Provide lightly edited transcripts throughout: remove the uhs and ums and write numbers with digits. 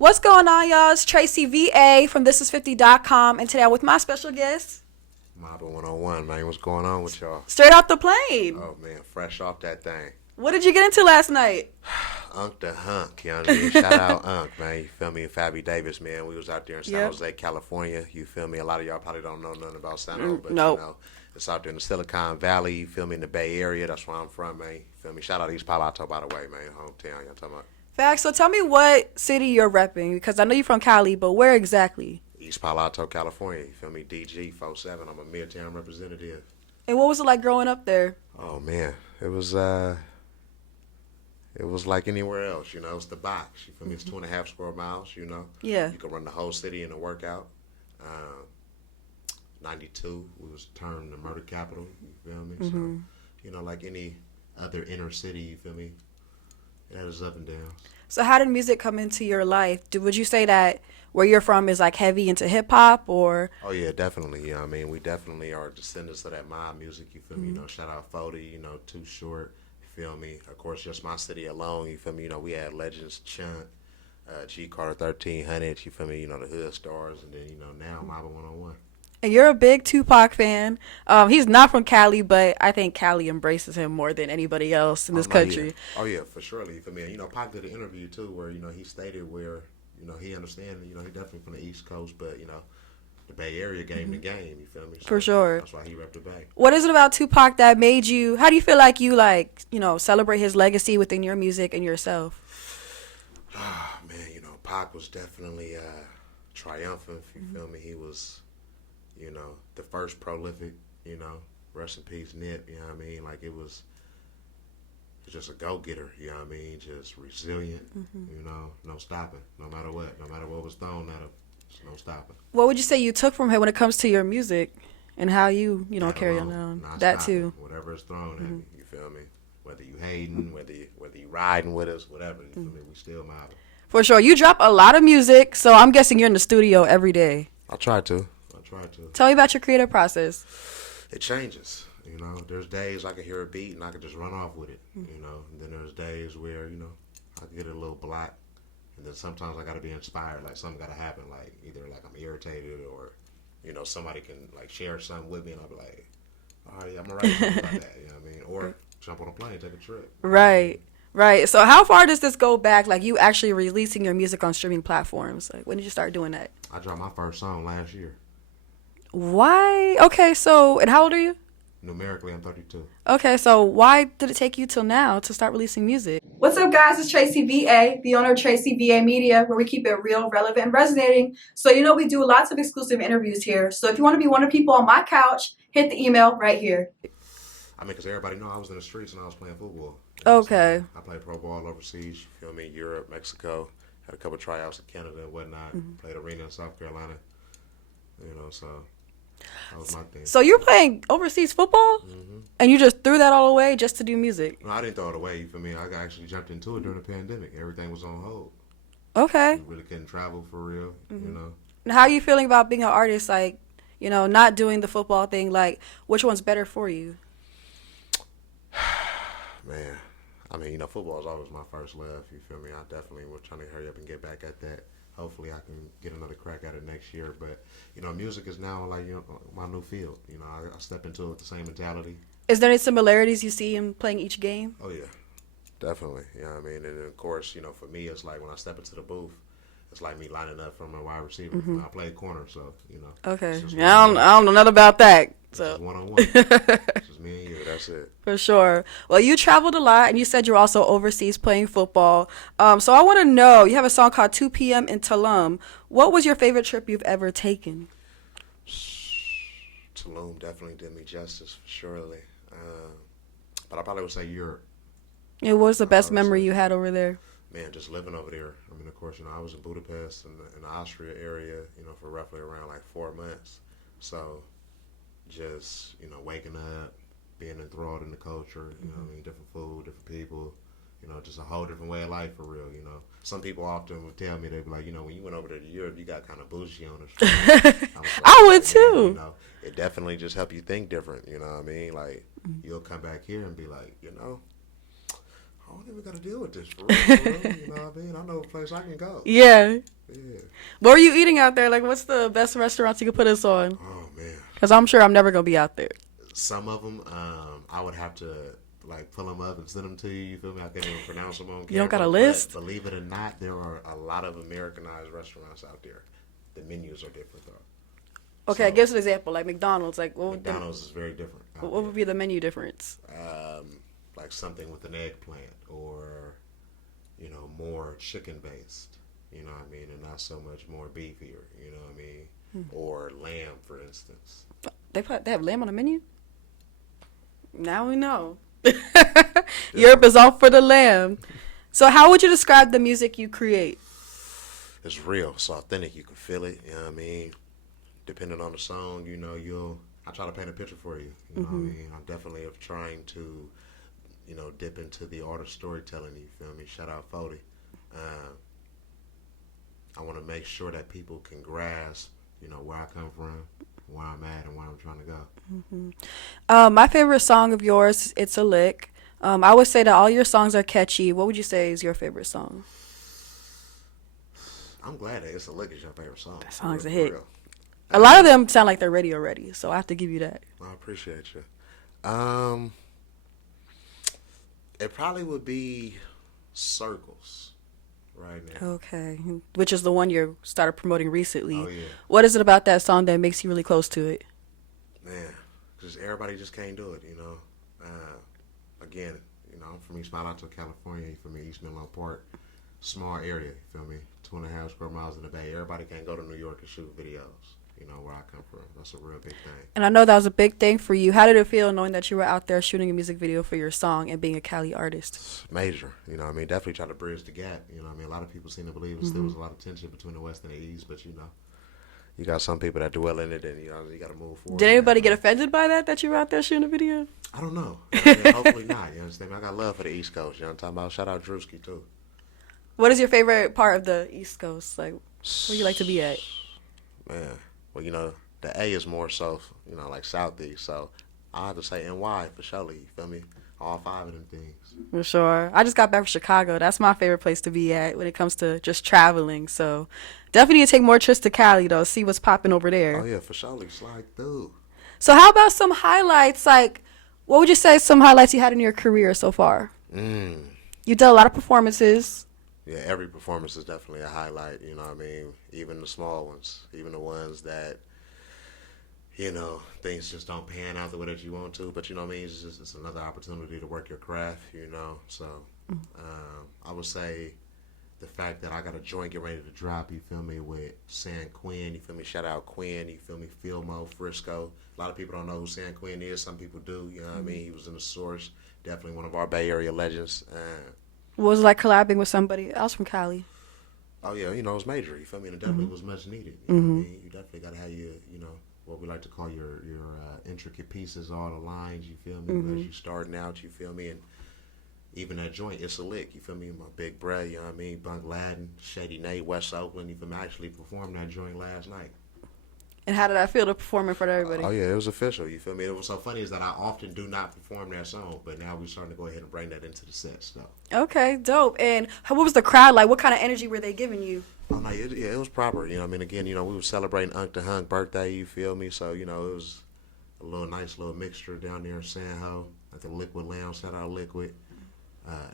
What's going on, y'all? It's Tracy VA from thisis50.com, and today I'm with my special guest. MOBBIN101, man. What's going on with y'all? Straight off the plane. Oh, man. Fresh off that thing. What did you get into last night? Unk the Hunk, you know what I mean? Shout out Unk, man. You feel me? And Fabi Davis, man. We was out there in San Jose, California. You feel me? A lot of y'all probably don't know nothing about San Jose, but Nope. you know, it's out there in the Silicon Valley. You feel me? In the Bay Area. That's where I'm from, man. You feel me? Shout out East Palo Alto, by the way, man. Hometown, y'all talking about? Facts. So tell me what city you're repping, because I know you're from Cali, but where exactly? East Palo Alto, California. You feel me? DG 47. I'm a Midtown representative. And what was it like growing up there? Oh, man. It was like anywhere else, you know. It's the box. You feel me? It's 2.5 square miles, you know. Yeah. You can run the whole city in a workout. 92, we was termed the murder capital, you feel me? So, you know, like any other inner city, you feel me? It has up and downs. So how did music come into your life? Would you say that where you're from is like heavy into hip-hop, or? Oh, yeah, definitely. You know what I mean? We definitely are descendants of that mob music, you feel me? You know, shout out 40, you know, Too Short. Feel me? Of course, just my city alone, you feel me? You know, we had legends, Chunt, G Carter 1300, you feel me? You know, the Hood Stars, and then, you know, now MOBBIN101. And you're a big Tupac fan. He's not from Cali, but I think Cali embraces him more than anybody else in this country. Yeah. Oh, yeah, for surely. You feel me? And, you know, Pac did an interview, too, where, you know, he stated where, you know, he understands, you know, he definitely from the East Coast, but, you know, the Bay Area game to game, you feel me? So for sure. That's why he repped the Bay. What is it about Tupac that made you, how do you feel like you, like, you know, celebrate his legacy within your music and yourself? Ah, man, you know, Pac was definitely triumphant, you feel me? He was, you know, the first prolific, you know, rest in peace, Nip, you know what I mean? Like, it was just a go-getter, you know what I mean? Just resilient, you know, no stopping, no matter what was thrown at him. No stopping. What would you say you took from him when it comes to your music and how you know, carry on? That too. Whatever is thrown at me, you feel me? Whether you hating, whether you riding with us, whatever, you feel me? We still mobbing. For sure. You drop a lot of music, so I'm guessing you're in the studio every day. I try to. Tell me about your creative process. It changes. You know, there's days I can hear a beat and I can just run off with it, you know. And then there's days where, you know, I can get a little block. And then sometimes I got to be inspired, like something got to happen, like either like I'm irritated or, you know, somebody can like share something with me and I'll be like, all right, I'm going to write something about that, you know what I mean? Or jump on a plane, take a trip. Right. So how far does this go back, like you actually releasing your music on streaming platforms? Like when did you start doing that? I dropped my first song last year. Why? Okay, so, and how old are you? Numerically, I'm 32. Okay, so why did it take you till now to start releasing music? What's up, guys? It's Tracy VA, the owner of Tracy VA Media, where we keep it real, relevant, and resonating. So, you know, we do lots of exclusive interviews here. So if you want to be one of the people on my couch, hit the email right here. I mean, because everybody know I was in the streets and I was playing football. Okay. So I played pro ball overseas, you feel me? Europe, Mexico. Had a couple tryouts in Canada and whatnot. Played arena in South Carolina. You know, so that was my thing. So you're playing overseas football? And you just threw that all away just to do music? No, I didn't throw it away, you feel me? I actually jumped into it during the pandemic. Everything was on hold. Okay. We really couldn't travel for real, you know? And how are you feeling about being an artist, like, you know, not doing the football thing? Like, which one's better for you? Man, I mean, you know, football is always my first love, you feel me? I definitely was trying to hurry up and get back at that. Hopefully I can get another crack at it next year. But, you know, music is now like, you know, my new field. You know, I step into it with the same mentality. Is there any similarities you see in playing each game? Oh, yeah. Definitely. You know what I mean? And then, of course, you know, for me, it's like when I step into the booth, it's like me lining up from a wide receiver. I play corner, so, you know. Okay. Yeah, I don't know nothing about that. So. It's one-on-one. It's just me and you. That's it. For sure. Well, you traveled a lot, and you said you were also overseas playing football. So I want to know, you have a song called 2 p.m. in Tulum. What was your favorite trip you've ever taken? Tulum definitely did me justice, surely. But I probably would say Europe. What was the best memory you had over there? Man, just living over there. I mean, of course, you know, I was in Budapest and in the Austria area, you know, for roughly around like 4 months. So just, you know, waking up, being enthralled in the culture, you know what I mean, different food, different people, you know, just a whole different way of life for real, you know. Some people often would tell me, they'd be like, you know, when you went over there to Europe, you got kind of bougie on us. I would too. You know, it definitely just help you think different, you know what I mean? Like, you'll come back here and be like, you know, I don't even got to deal with this for real, for real. You know what I mean? I know a place I can go. Yeah. Yeah. What were you eating out there? Like, what's the best restaurants you could put us on? Oh, man. Because I'm sure I'm never going to be out there. Some of them, I would have to, like, pull them up and send them to you. You feel me? I can't even pronounce them on camera. You don't got a list? Believe it or not, there are a lot of Americanized restaurants out there. The menus are different, though. Okay, So, give us an example. Like McDonald's. Like, McDonald's is very different. What would be the menu difference? Like something with an eggplant or, you know, more chicken-based. You know what I mean? And not so much more beefier. You know what I mean? Or lamb, for instance. They have lamb on the menu? Now we know. Europe is all for the lamb. So how would you describe the music you create? It's real. It's authentic. You can feel it. You know what I mean? Depending on the song, you know, I try to paint a picture for you. You know what I mean? I'm definitely trying to, you know, dip into the art of storytelling. You feel me? Shout out 40. I want to make sure that people can grasp, you know, where I come from, where I'm at, and where I'm trying to go. My favorite song of yours, It's a Lick. I would say that all your songs are catchy. What would you say is your favorite song? I'm glad that It's a Lick is your favorite song. That song's a hit. A lot of them sound like they're radio ready, so I have to give you that. I appreciate you. It probably would be Circles right now. Okay, which is the one you started promoting recently. Oh, yeah. What is it about that song that makes you really close to it? Man, because everybody just can't do it, you know. Again, you know, I'm from East Palo Alto, California. You feel me? East Menlo Park. Small area, you feel me? 2.5 square miles in the Bay. Everybody can't go to New York and shoot videos. You know, where I come from. That's a real big thing. And I know that was a big thing for you. How did it feel knowing that you were out there shooting a music video for your song and being a Cali artist? It's major. You know what I mean? Definitely try to bridge the gap. You know what I mean? A lot of people seem to believe there was a lot of tension between the West and the East, but you know, you got some people that dwell in it and, you know, you got to move forward. Did anybody get offended by that you were out there shooting a video? I don't know. I mean, hopefully not. You understand me? I got love for the East Coast. You know what I'm talking about? Shout out Drewski, too. What is your favorite part of the East Coast? Like, where you like to be at? Man, well, you know, the A is more so, you know, like Southeast. So I have to say NY for sure. You feel me? All 5 of them things. For sure. I just got back from Chicago. That's my favorite place to be at when it comes to just traveling. So definitely need to take more trips to Cali, though, see what's popping over there. Oh, yeah, for sure. Slide through. So how about some highlights? Like, what would you say some highlights you had in your career so far? You did a lot of performances. Yeah, every performance is definitely a highlight, you know what I mean? Even the small ones, even the ones that, you know, things just don't pan out the way that you want to, but you know what I mean? It's another opportunity to work your craft, you know? So I would say the fact that I got a joint get ready to drop, you feel me, with San Quinn, you feel me? Shout out Quinn, you feel me? Filmo, Frisco. A lot of people don't know who San Quinn is. Some people do, you know what I mean? He was in the Source, definitely one of our Bay Area legends. What was it like collabing with somebody else from Cali? Oh, yeah, you know, it was major, you feel me? And it definitely was much needed, you know what I mean? You definitely got to have your, you know, what we like to call your intricate pieces, all the lines, you feel me? As you starting out, you feel me? And even that joint, It's a Lick, you feel me? My big bruh, you know what I mean? Bunk Laden, Shady Nate, West Oakland, you feel me? I actually performed that joint last night. And how did I feel to perform in front of everybody? Oh, yeah, it was official, you feel me? It was so funny is that I often do not perform that song, but now we're starting to go ahead and bring that into the sets, though. Okay, dope. And what was the crowd like? What kind of energy were they giving you? Oh, no, it was proper, you know what I mean? Again, you know, we were celebrating Unc the Hunk birthday, you feel me? So, you know, it was a nice little mixture down there in San Ho at the Liquid Lounge. Shout out Liquid.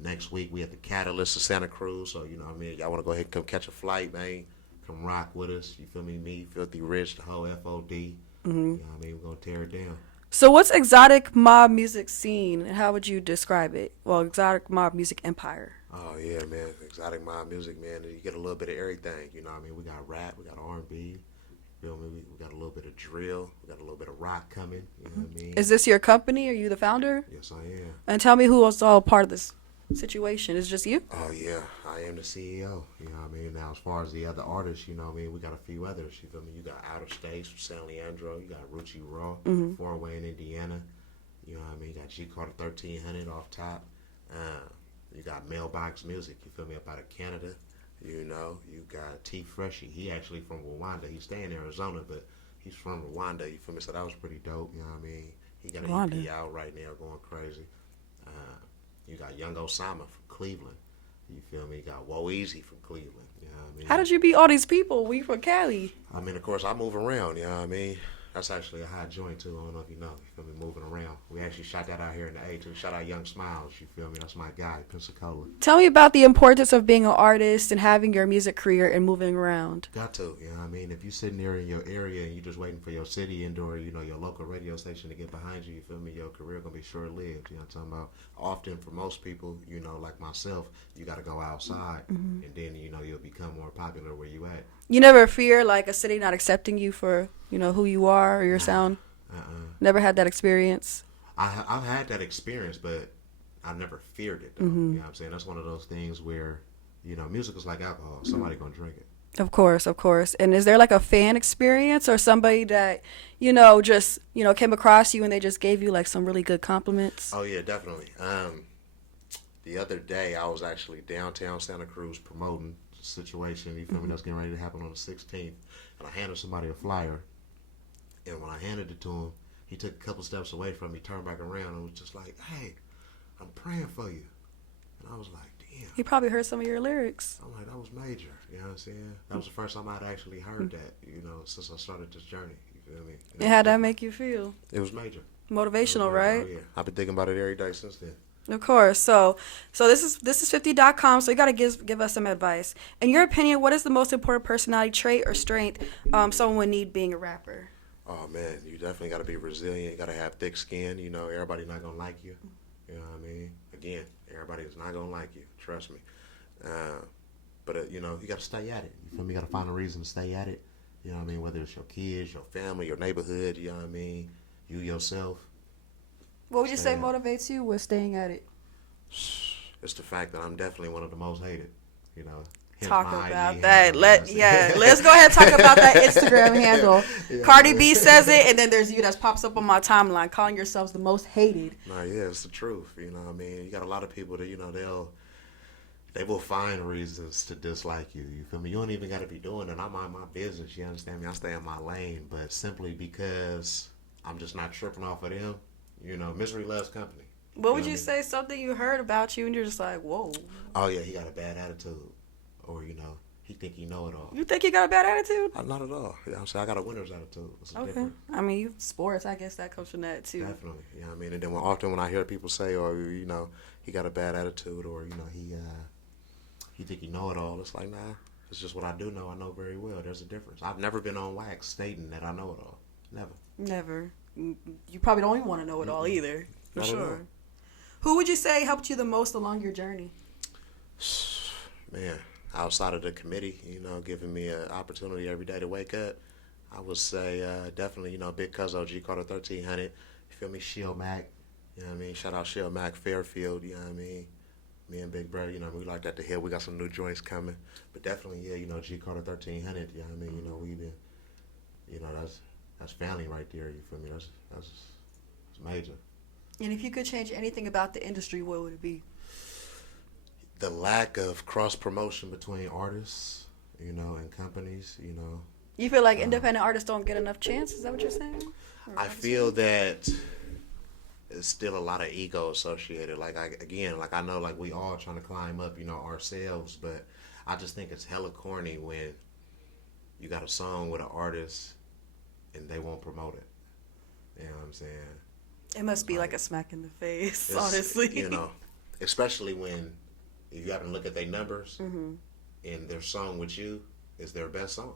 Next week, we at the Catalyst of Santa Cruz. So, you know what I mean? Y'all want to go ahead and come catch a flight, man. Come rock with us. You feel me? Me, Filthy Rich, the whole FOD. You know what I mean? We're going to tear it down. So what's exotic mob music scene, and how would you describe it? Well, exotic mob music empire. Oh, yeah, man. Exotic mob music, man. You get a little bit of everything. You know what I mean? We got rap. We got R&B. You feel me? We got a little bit of drill. We got a little bit of rock coming. You know what I mean? Is this your company? Are you the founder? Yes, I am. And tell me who was all part of this situation. Is it just you? Oh, yeah. I am the CEO. You know what I mean? Now, as far as the other artists, you know what I mean? We got a few others. You feel me? You got Outer States from San Leandro. You got Ruchi Raw, Four-Way in Indiana. You know what I mean? You got G Carter 1300 off top. You got Mailbox Music. You feel me? Up out of Canada. You know, you got T Freshy. He actually from Rwanda. He's staying in Arizona, but he's from Rwanda. You feel me? So that was pretty dope. You know what I mean? He got an EP out right now going crazy. You got Young Osama from Cleveland. You feel me? You got Woe Easy from Cleveland. You know what I mean? How did you beat all these people? We from Cali. I mean, of course, I move around. You know what I mean? That's actually a high joint, too. I don't know if you know. You feel me? Moving around. We actually shot that out here in the A, too. Shout out Young Smiles. You feel me? That's my guy, Pensacola. Tell me about the importance of being an artist and having your music career and moving around. Got to. You know what I mean? If you're sitting there in your area and you're just waiting for your city and/or, your local radio station to get behind you, you feel me? Your career going to be short-lived. You know what I'm talking about? Often, for most people, like myself, you got to go outside. Mm-hmm. And then, you'll become more popular where you at. You never fear like a city not accepting you for, who you are or your sound? Never had that experience? I've had that experience, but I never feared it, though. Mm-hmm. You know what I'm saying? That's one of those things where, music is like alcohol. Somebody going to drink it. Of course. And is there like a fan experience or somebody that, just, came across you and they just gave you like some really good compliments? Oh, yeah, definitely. The other day I was actually downtown Santa Cruz promoting situation, you feel me, that's getting ready to happen on the 16th, and I handed somebody a flyer, and when I handed it to him, he took a couple steps away from me, turned back around, and was just like, hey, I'm praying for you. And I was like, damn. He probably heard some of your lyrics. I'm like, that was major, you know what I'm saying? That was the first time I'd actually heard that, since I started this journey, you feel me? And how'd that make you feel? It was major. Motivational, right? Oh, yeah. I've been thinking about it every day since then. Of course. So this is 50.com. So you got to give us some advice. In your opinion, what is the most important personality trait or strength someone would need being a rapper? Oh man, you definitely got to be resilient. You got to have thick skin. Everybody not gonna like you. You know what I mean? Again, everybody is not gonna like you. Trust me. But you got to stay at it. You feel me? You got to find a reason to stay at it. You know what I mean? Whether it's your kids, your family, your neighborhood. You know what I mean? You yourself. What would you say motivates you with staying at it? It's the fact that I'm definitely one of the most hated. Talk about that. Let's go ahead and talk about that Instagram handle. Yeah, Cardi B says it, and then there's you that pops up on my timeline calling yourselves the most hated. Nah, yeah, it's the truth. You know what I mean? You got a lot of people that, they will find reasons to dislike you. You feel me? You don't even got to be doing it. I mind my business. You understand me? I stay in my lane. But simply because I'm just not tripping off of them, misery loves company. What would you say something you heard about you and you're just like, whoa? Oh, yeah, he got a bad attitude. Or, he think he know it all. You think he got a bad attitude? Not at all. You know what I'm saying? I got a winner's attitude. It's okay. Different. I mean, you sports, I guess that comes from that, too. Definitely. You know what I mean? And then often when I hear people say, he got a bad attitude or, he think he know it all, it's like, nah, it's just what I do know. I know very well. There's a difference. I've never been on wax stating that I know it all. Never. You probably don't even want to know it all either. For sure. Who would you say helped you the most along your journey? Man, outside of the committee, giving me an opportunity every day to wake up, I would say definitely, Big Cuzzo, G Carter 1300, you feel me, Shield Mac, you know what I mean? Shout out Shield Mac, Fairfield, you know what I mean? Me and Big Brother, we like that to hit. We got some new joints coming. But definitely, yeah, G Carter 1300, you know what I mean? We been, that's family right there, you feel me? That's major. And if you could change anything about the industry, what would it be? The lack of cross-promotion between artists, and companies, You feel like independent artists don't get enough chance? Is that what you're saying? I feel that there's still a lot of ego associated. I know, we all trying to climb up, ourselves, but I just think it's hella corny when you got a song with an artist and they won't promote it. You know what I'm saying? It must be like a smack in the face, honestly. Especially when you happen to look at their numbers and their song with you is their best song.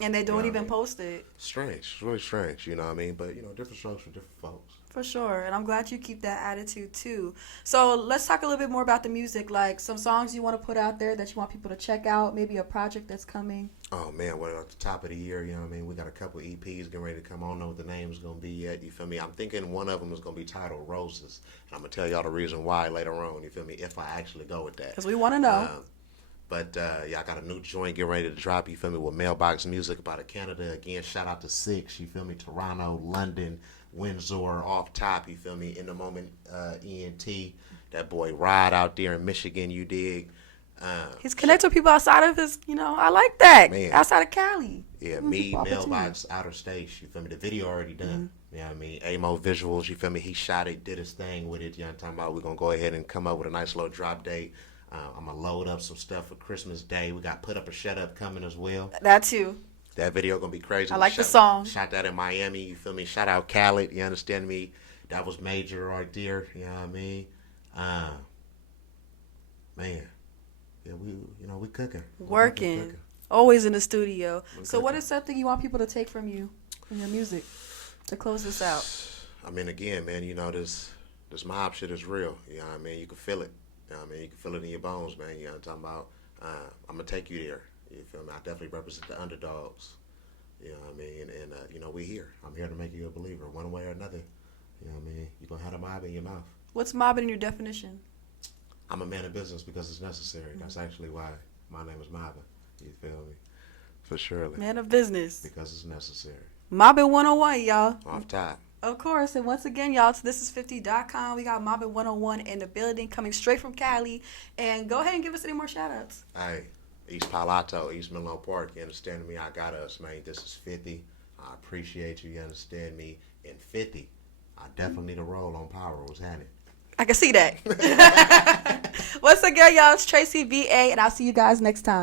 And they don't even post it. Strange. It's really strange, you know what I mean? But, different strokes for different folks. For sure. And I'm glad you keep that attitude, too. So let's talk a little bit more about the music. Like, some songs you want to put out there that you want people to check out. Maybe a project that's coming. Oh, man. Well, at the top of the year, you know what I mean? We got a couple EPs getting ready to come on. I don't know what the name's going to be yet. You feel me? I'm thinking one of them is going to be titled Roses. And I'm going to tell y'all the reason why later on. You feel me? If I actually go with that. Because we want to know. But, I got a new joint getting ready to drop, you feel me, with Mailbox Music out of Canada. Again, shout out to Six, you feel me, Toronto, London, Windsor, off top, you feel me, In the Moment, ENT. That boy Rod out there in Michigan, you dig. He's connected with people outside of his, I like that. Man. Outside of Cali. Yeah, me, Mailbox, Outer Space, you feel me, the video already done. You know what I mean? AMO Visuals, you feel me? He shot it, did his thing with it. You know what I'm talking about? We're going to go ahead and come up with a nice little drop date. I'm going to load up some stuff for Christmas Day. We got Put Up or Shut Up coming as well. That too. That video going to be crazy. I like the song. Shot that in Miami, you feel me? Shout out Khaled, you understand me? That was major right there, you know what I mean? Man, yeah, we cooking. Working. Cooking. Always in the studio. So what is something you want people to take from you in your music to close this out? I mean, again, man, this mob shit is real. You know what I mean? You can feel it. You know what I mean? You can feel it in your bones, man. You know what I'm talking about? I'm going to take you there. You feel me? I definitely represent the underdogs. You know what I mean? And we here. I'm here to make you a believer one way or another. You know what I mean? You're going to have a mob in your mouth. What's mobbing in your definition? I'm a man of business because it's necessary. Mm-hmm. That's actually why my name is Mobbin. You feel me? For sure. Man of business. Because it's necessary. MOBBIN101, y'all. Off top. Of course. And once again, y'all, so this is 50.com. We got MOBBIN101 in the building coming straight from Cali. And go ahead and give us any more shout-outs. Hey, East Palo Alto, East Menlo Park. You understand me? I got us, man. This is 50. I appreciate you. You understand me? In 50, I definitely need a role on Power. What's happening? I can see that. Once again, y'all, it's Tracy VA, and I'll see you guys next time.